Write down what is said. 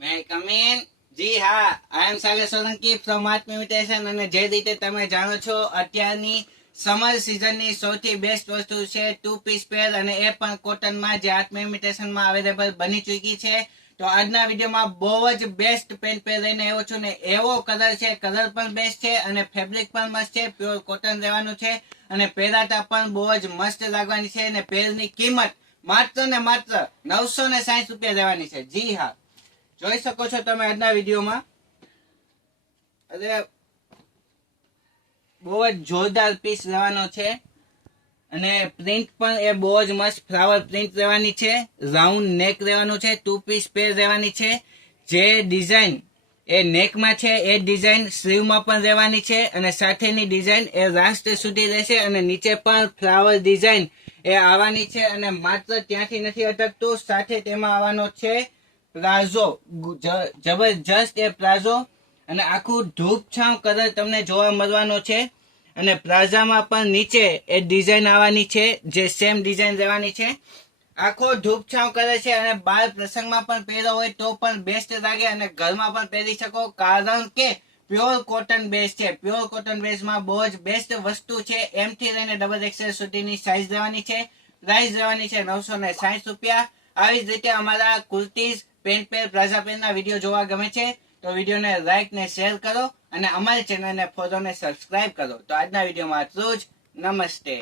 May I come in? જી હા, આઈ એમ સાગર Solanki from art imitation. અને જે રીતે તમે જાણો છો અત્યારની સમર સિઝનની સૌથી બેસ્ટ વસ્તુ છે ટુ પીસ પેર, અને એ પણ કોટનમાં જે આર્ટ ઇમિટેશનમાં અવેલેબલ બની ચૂકી છે. તો આજના વિડીયોમાં બહુ જ બેસ્ટ પેન્ટ પેર લઈને આવ્યો છું ને એવો કલર છે, કલર પણ બેસ્ટ છે અને ફેબ્રિક પણ મસ્ત છે, પ્યોર કોટન રહેવાનું છે અને પહેરાતા પણ બહુ જ મસ્ત લાગવાની છે. અને પેરની કિંમત માત્ર ને માત્ર 960 રૂપિયા રહેવાની છે. જી હા, જોઈ શકો છો તમે આજના વિડીયોમાં. અરે બહુ જ જોરદાર પીસ રહેવાનો છે અને પ્રિન્ટ પણ એ બહુ જ મસ્ત ફ્લાવર પ્રિન્ટ રહેવાની છે. રાઉન્ડ નેક રહેવાનું છે, ટુ પીસ પેર રહેવાની છે. જે ડિઝાઇન એ નેકમાં છે એ ડિઝાઇન સ્લીવમાં પણ રહેવાની છે અને સાથેની ડિઝાઇન એ લાસ્ટ સુધી રહેશે અને નીચે પણ ફ્લાવર ડિઝાઇન એ આવવાની છે. અને માત્ર ત્યાંથી નથી અટકતું, સાથે તેમાં આવવાનો છે પ્લાઝો, જબરજસ્ત એ પ્લાઝો અને આખું ધૂપછાંવ કલર તમને જોવા મળવાનો છે. અને પ્લાઝામાં પણ નીચે એ ડિઝાઇન આવવાની છે, જે સેમ ડિઝાઇન રહેવાની છે. આખો ધૂપછાંવ કરે છે અને બાર પ્રસંગમાં પણ પહેરો હોય તો પણ બેસ્ટ લાગે અને ઘરમાં પણ પહેરી શકો, કારણ કે પ્યોર કોટન બેઝ છે. પ્યોર કોટન બેઝમાં બહુ જ બેસ્ટ વસ્તુ છે. એમ થી લઈને ડબલ એક્સેલ સુધીની સાઇઝ રહેવાની છે. પ્રાઇસ રહેવાની છે 960 રૂપિયા. આવી જ રીતે અમારા કુર્તીઝ, પેન્ટ પેર, પ્લાઝા પેરના વિડીયો જોવા ગમે છે તો વિડીયોને લાઈક ને શેર કરો અને અમારી ચેનલને ફોલો ને સબસ્ક્રાઇબ કરો. તો આજના વિડીયોમાં આટલું જ. નમસ્તે.